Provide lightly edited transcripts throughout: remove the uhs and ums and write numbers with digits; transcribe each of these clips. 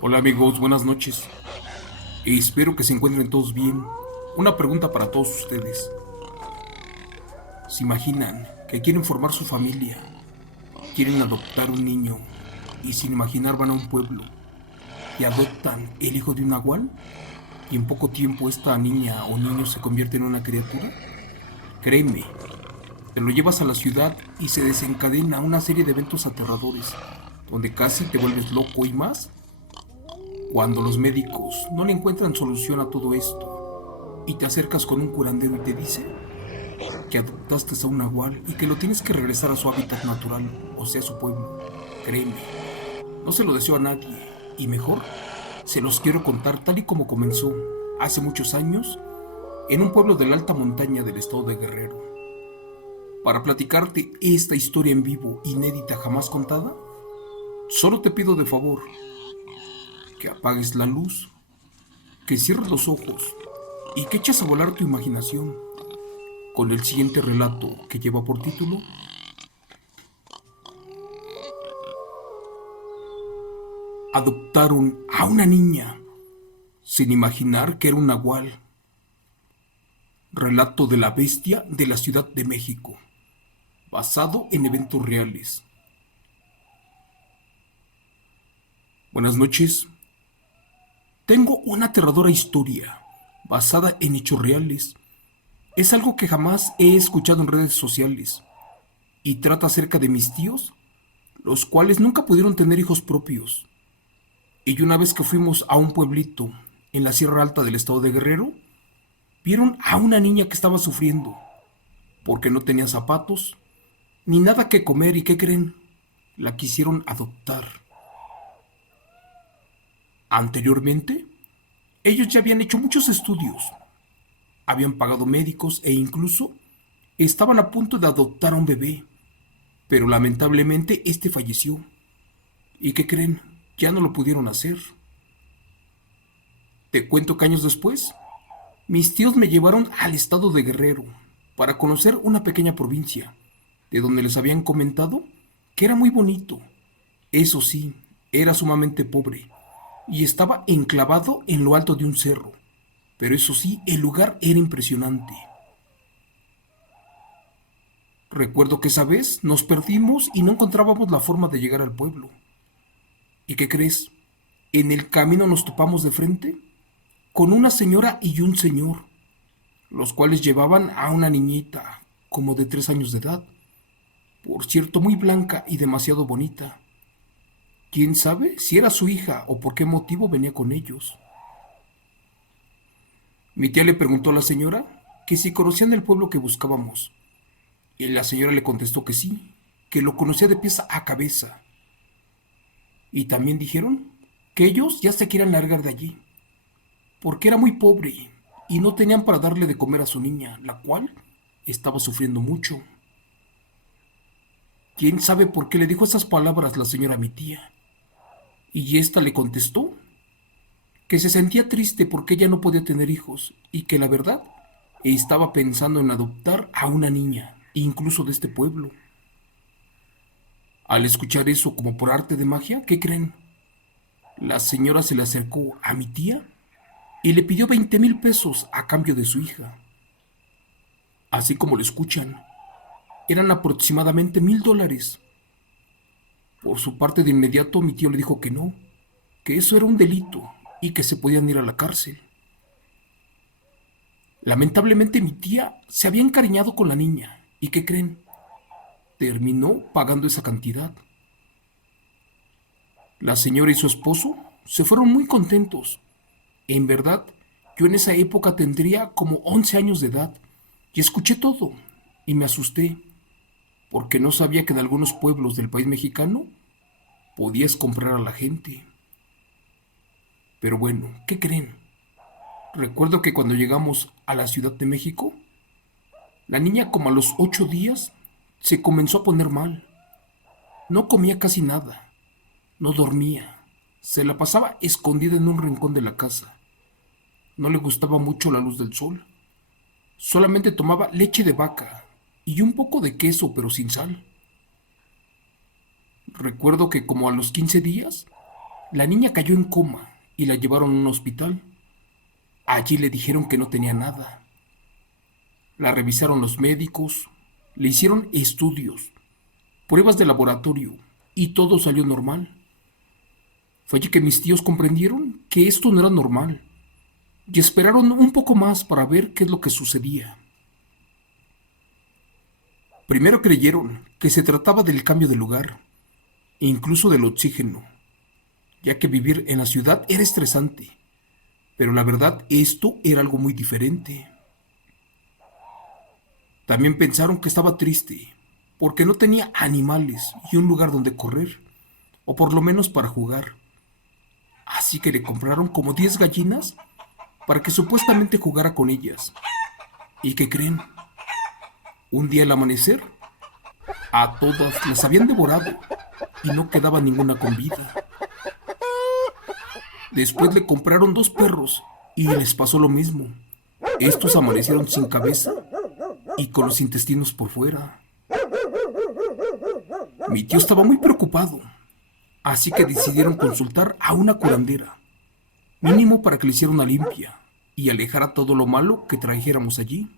Hola amigos, buenas noches. Espero que se encuentren todos bien. Una pregunta para todos ustedes. ¿Se imaginan que quieren formar su familia? Quieren adoptar un niño y sin imaginar van a un pueblo y adoptan el hijo de un nahual y en poco tiempo esta niña o niño se convierte en una criatura? Créeme, te lo llevas a la ciudad y se desencadena una serie de eventos aterradores donde casi te vuelves loco y más cuando los médicos no le encuentran solución a todo esto y te acercas con un curandero y te dice que adoptaste a un nahual y que lo tienes que regresar a su hábitat natural, o sea, a su pueblo. Créeme, no se lo deseo a nadie y mejor se los quiero contar tal y como comenzó hace muchos años en un pueblo de la alta montaña del estado de Guerrero. Para platicarte esta historia en vivo, inédita, jamás contada, solo te pido de favor que apagues la luz, que cierres los ojos y que eches a volar tu imaginación con el siguiente relato que lleva por título Adoptaron a una niña sin imaginar que era un nahual. Relato de la bestia de la Ciudad de México, basado en eventos reales. Buenas noches. Tengo una aterradora historia basada en hechos reales. Es algo que jamás he escuchado en redes sociales y trata acerca de mis tíos, los cuales nunca pudieron tener hijos propios. Y una vez que fuimos a un pueblito en la Sierra Alta del estado de Guerrero, vieron a una niña que estaba sufriendo porque no tenía zapatos ni nada que comer. ¿Y qué creen? La quisieron adoptar. Anteriormente, ellos ya habían hecho muchos estudios, habían pagado médicos e incluso estaban a punto de adoptar a un bebé, pero lamentablemente este falleció. ¿Y qué creen? Ya no lo pudieron hacer. Te cuento que años después, mis tíos me llevaron al estado de Guerrero para conocer una pequeña provincia, de donde les habían comentado que era muy bonito. Eso sí, era sumamente pobre y estaba enclavado en lo alto de un cerro. Pero eso sí, el lugar era impresionante. Recuerdo que esa vez nos perdimos y no encontrábamos la forma de llegar al pueblo. ¿Y qué crees? En el camino nos topamos de frente con una señora y un señor, los cuales llevaban a una niñita como de 3 años de edad, por cierto muy blanca y demasiado bonita. ¿Quién sabe si era su hija o por qué motivo venía con ellos? Mi tía le preguntó a la señora que si conocían el pueblo que buscábamos, y la señora le contestó que sí, que lo conocía de pies a cabeza. Y también dijeron que ellos ya se querían largar de allí, porque era muy pobre y no tenían para darle de comer a su niña, la cual estaba sufriendo mucho. ¿Quién sabe por qué le dijo esas palabras la señora a mi tía? Y ésta le contestó que se sentía triste porque ella no podía tener hijos y que la verdad estaba pensando en adoptar a una niña, incluso de este pueblo. Al escuchar eso como por arte de magia, ¿qué creen? La señora se le acercó a mi tía y le pidió 20,000 pesos a cambio de su hija. Así como lo escuchan, eran aproximadamente $1,000. Por su parte, de inmediato mi tío le dijo que eso era un delito y que se podían ir a la cárcel. Lamentablemente mi tía se había encariñado con la niña y ¿qué creen? Terminó pagando esa cantidad. La señora y su esposo se fueron muy contentos. En verdad, yo en esa época tendría como 11 años de edad y escuché todo y me asusté porque no sabía que en algunos pueblos del país mexicano podías comprar a la gente. Pero bueno, ¿qué creen? Recuerdo que cuando llegamos a la Ciudad de México, la niña como a los 8 días se comenzó a poner mal. No comía casi nada, no dormía, se la pasaba escondida en un rincón de la casa. No le gustaba mucho la luz del sol. Solamente tomaba leche de vaca y un poco de queso, pero sin sal. Recuerdo que como a los 15 días La niña cayó en coma y la llevaron a un hospital. Allí le dijeron que no tenía nada. La revisaron los médicos, le hicieron estudios, pruebas de laboratorio y todo salió normal. Fue allí que mis tíos comprendieron que esto no era normal y esperaron un poco más para ver qué es lo que sucedía. Primero creyeron que se trataba del cambio de lugar, e incluso del oxígeno, ya que vivir en la ciudad era estresante, pero la verdad esto era algo muy diferente. También pensaron que estaba triste, porque no tenía animales y un lugar donde correr, o por lo menos para jugar. Así que le compraron como 10 gallinas para que supuestamente jugara con ellas. ¿Y qué creen? Un día al amanecer, a todas las habían devorado y no quedaba ninguna con vida. Después le compraron 2 perros y les pasó lo mismo. Estos amanecieron sin cabeza y con los intestinos por fuera. Mi tío estaba muy preocupado, así que decidieron consultar a una curandera, mínimo para que le hiciera una limpia y alejara todo lo malo que trajéramos allí.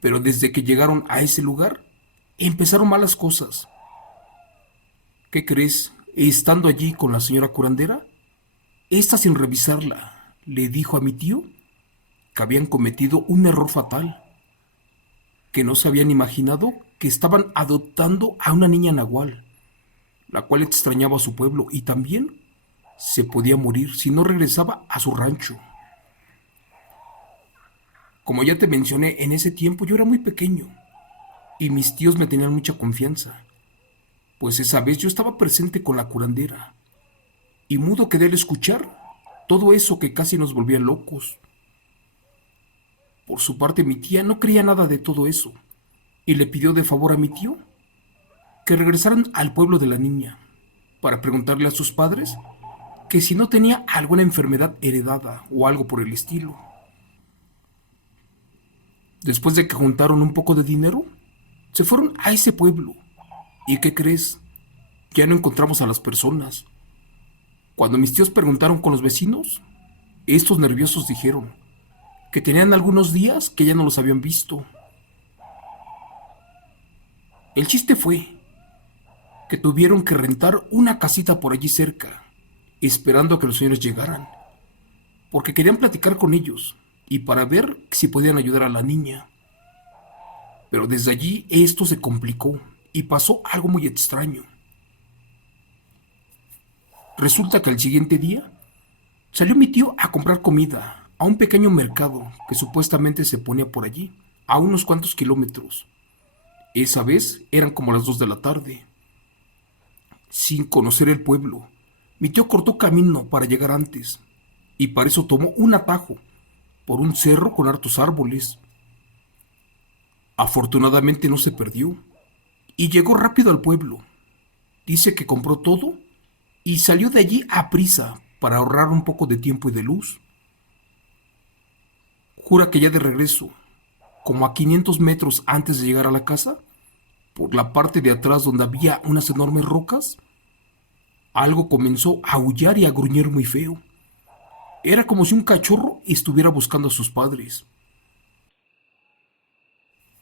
Pero desde que llegaron a ese lugar, empezaron malas cosas. ¿Qué crees? Estando allí con la señora curandera, esta sin revisarla, le dijo a mi tío que habían cometido un error fatal, que no se habían imaginado que estaban adoptando a una niña nahual, la cual extrañaba a su pueblo y también se podía morir si no regresaba a su rancho. Como ya te mencioné, en ese tiempo yo era muy pequeño y mis tíos me tenían mucha confianza, pues esa vez yo estaba presente con la curandera y mudo quedé al escuchar todo eso que casi nos volvía locos. Por su parte, mi tía no creía nada de todo eso y le pidió de favor a mi tío que regresaran al pueblo de la niña para preguntarle a sus padres que si no tenía alguna enfermedad heredada o algo por el estilo. Después de que juntaron un poco de dinero, se fueron a ese pueblo. ¿Y qué crees? Ya no encontramos a las personas. Cuando mis tíos preguntaron con los vecinos, estos nerviosos dijeron que tenían algunos días que ya no los habían visto. El chiste fue que tuvieron que rentar una casita por allí cerca, esperando a que los señores llegaran, porque querían platicar con ellos y para ver si podían ayudar a la niña. Pero desde allí esto se complicó y pasó algo muy extraño. Resulta que al siguiente día salió mi tío a comprar comida a un pequeño mercado que supuestamente se ponía por allí, a unos cuantos kilómetros. Esa vez eran como las 2 de la tarde. Sin conocer el pueblo, mi tío cortó camino para llegar antes, y para eso tomó un atajo por un cerro con hartos árboles. Afortunadamente no se perdió, y llegó rápido al pueblo. Dice que compró todo y salió de allí a prisa para ahorrar un poco de tiempo y de luz. Jura que ya de regreso, como a 500 metros antes de llegar a la casa, por la parte de atrás donde había unas enormes rocas, algo comenzó a aullar y a gruñir muy feo. Era como si un cachorro estuviera buscando a sus padres.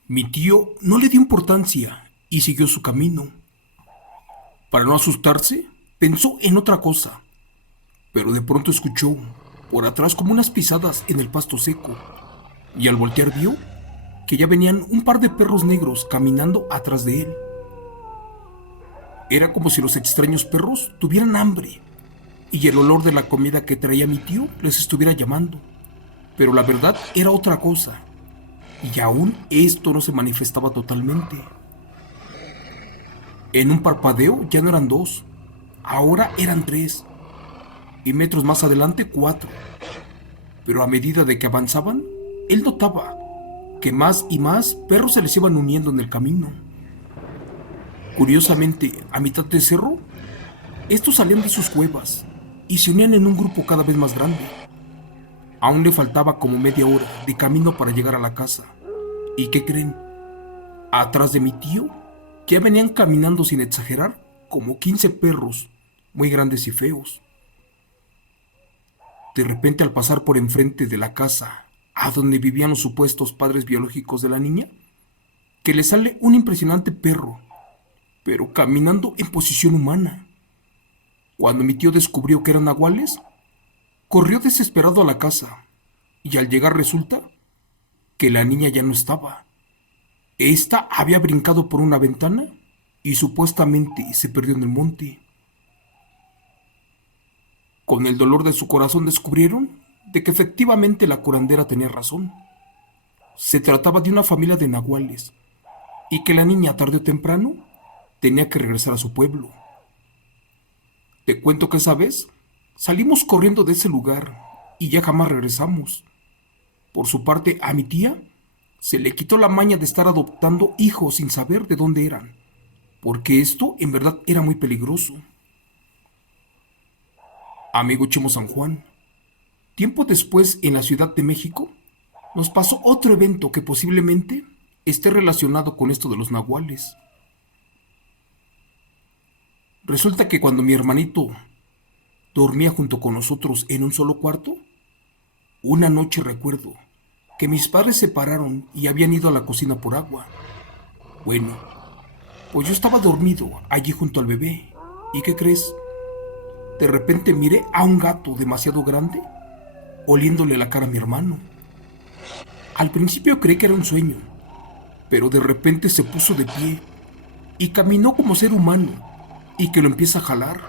Mi tío no le dio importancia y siguió su camino. Para no asustarse, pensó en otra cosa, pero de pronto escuchó por atrás como unas pisadas en el pasto seco, y al voltear vio que ya venían un par de perros negros caminando atrás de él. Era como si los extraños perros tuvieran hambre y el olor de la comida que traía mi tío les estuviera llamando. Pero la verdad era otra cosa, y aún esto no se manifestaba totalmente. En un parpadeo ya no eran 2, ahora eran 3, y metros más adelante 4. Pero a medida de que avanzaban, él notaba que más y más perros se les iban uniendo en el camino. Curiosamente, a mitad del cerro, estos salían de sus cuevas y se unían en un grupo cada vez más grande. Aún le faltaba como media hora de camino para llegar a la casa. ¿Y qué creen? Atrás de mi tío ya venían caminando sin exagerar como 15 perros, muy grandes y feos. De repente, al pasar por enfrente de la casa a donde vivían los supuestos padres biológicos de la niña, que le sale un impresionante perro, pero caminando en posición humana. Cuando mi tío descubrió que eran nahuales, corrió desesperado a la casa, y al llegar resulta que la niña ya no estaba. Esta había brincado por una ventana y supuestamente se perdió en el monte. Con el dolor de su corazón descubrieron de que efectivamente la curandera tenía razón. Se trataba de una familia de nahuales y que la niña tarde o temprano tenía que regresar a su pueblo. Te cuento que esa vez salimos corriendo de ese lugar y ya jamás regresamos. Por su parte, a mi tía se le quitó la maña de estar adoptando hijos sin saber de dónde eran, porque esto en verdad era muy peligroso. Amigo Chemo San Juan, tiempo después en la Ciudad de México, nos pasó otro evento que posiblemente esté relacionado con esto de los nahuales. Resulta que cuando mi hermanito dormía junto con nosotros en un solo cuarto, una noche recuerdo que mis padres se pararon y habían ido a la cocina por agua. Bueno, pues yo estaba dormido allí junto al bebé. ¿Y qué crees? De repente miré a un gato demasiado grande oliéndole la cara a mi hermano. Al principio creí que era un sueño, pero de repente se puso de pie y caminó como ser humano y que lo empieza a jalar.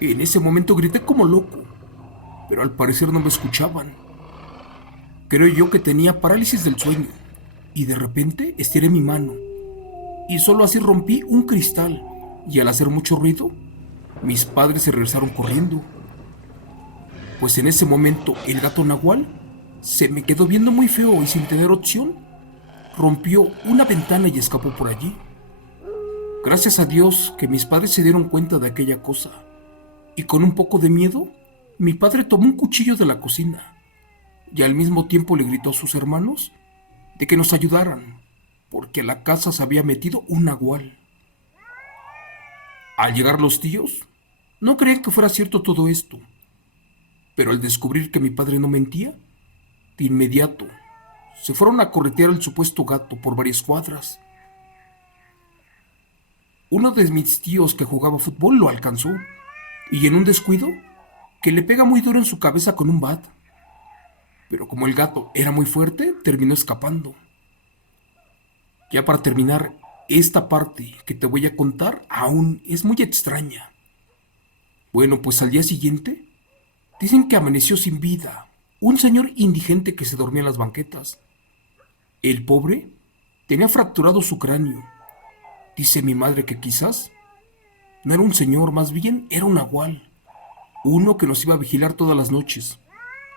En ese momento grité como loco, pero al parecer no me escuchaban. Creo yo que tenía parálisis del sueño y de repente estiré mi mano y solo así rompí un cristal y al hacer mucho ruido, mis padres se regresaron corriendo. Pues en ese momento el gato nahual se me quedó viendo muy feo y sin tener opción, rompió una ventana y escapó por allí. Gracias a Dios que mis padres se dieron cuenta de aquella cosa y con un poco de miedo, mi padre tomó un cuchillo de la cocina y al mismo tiempo le gritó a sus hermanos de que nos ayudaran, porque a la casa se había metido un nahual. Al llegar los tíos, no creían que fuera cierto todo esto, pero al descubrir que mi padre no mentía, de inmediato se fueron a corretear al supuesto gato por varias cuadras. Uno de mis tíos que jugaba fútbol lo alcanzó y en un descuido que le pega muy duro en su cabeza con un bat. Pero como el gato era muy fuerte, terminó escapando. Ya para terminar, esta parte que te voy a contar aún es muy extraña. Bueno, pues al día siguiente, dicen que amaneció sin vida un señor indigente que se dormía en las banquetas. El pobre tenía fracturado su cráneo. Dice mi madre que quizás no era un señor, más bien era un nahual, uno que nos iba a vigilar todas las noches.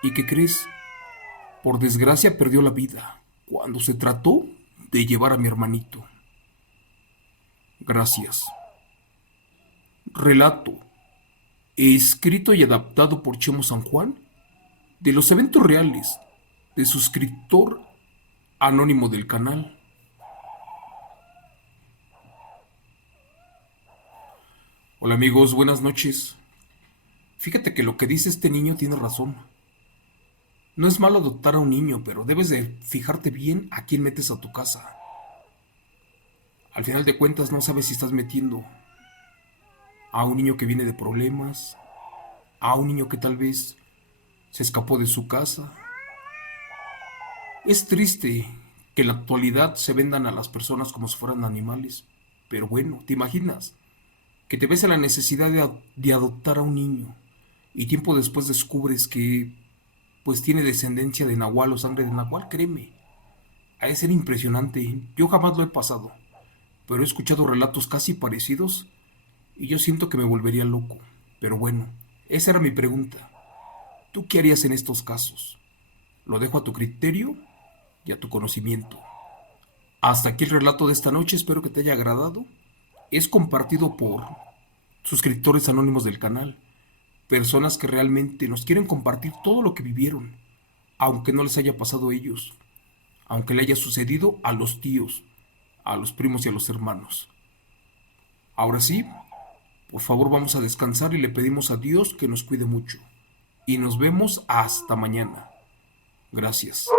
¿Y qué crees? Por desgracia perdió la vida cuando se trató de llevar a mi hermanito. Gracias. Relato, escrito y adaptado por Chemo San Juan, de los eventos reales, de suscriptor anónimo del canal. Hola amigos, buenas noches. Fíjate que lo que dice este niño tiene razón. No es malo adoptar a un niño, pero debes de fijarte bien a quién metes a tu casa. Al final de cuentas no sabes si estás metiendo a un niño que viene de problemas, a un niño que tal vez se escapó de su casa. Es triste que en la actualidad se vendan a las personas como si fueran animales, pero bueno, ¿te imaginas? Que te ves en la necesidad de adoptar a un niño y tiempo después descubres que pues tiene descendencia de nahual o sangre de nahual. Créeme, ha de ser impresionante. Yo jamás lo he pasado, pero he escuchado relatos casi parecidos y yo siento que me volvería loco. Pero bueno, esa era mi pregunta. ¿Tú qué harías en estos casos? Lo dejo a tu criterio y a tu conocimiento. Hasta aquí el relato de esta noche, espero que te haya agradado. Es compartido por suscriptores anónimos del canal, personas que realmente nos quieren compartir todo lo que vivieron, aunque no les haya pasado a ellos, aunque le haya sucedido a los tíos, a los primos y a los hermanos. Ahora sí, Por favor, vamos a descansar y le pedimos a Dios que nos cuide mucho. Y nos vemos hasta mañana. Gracias.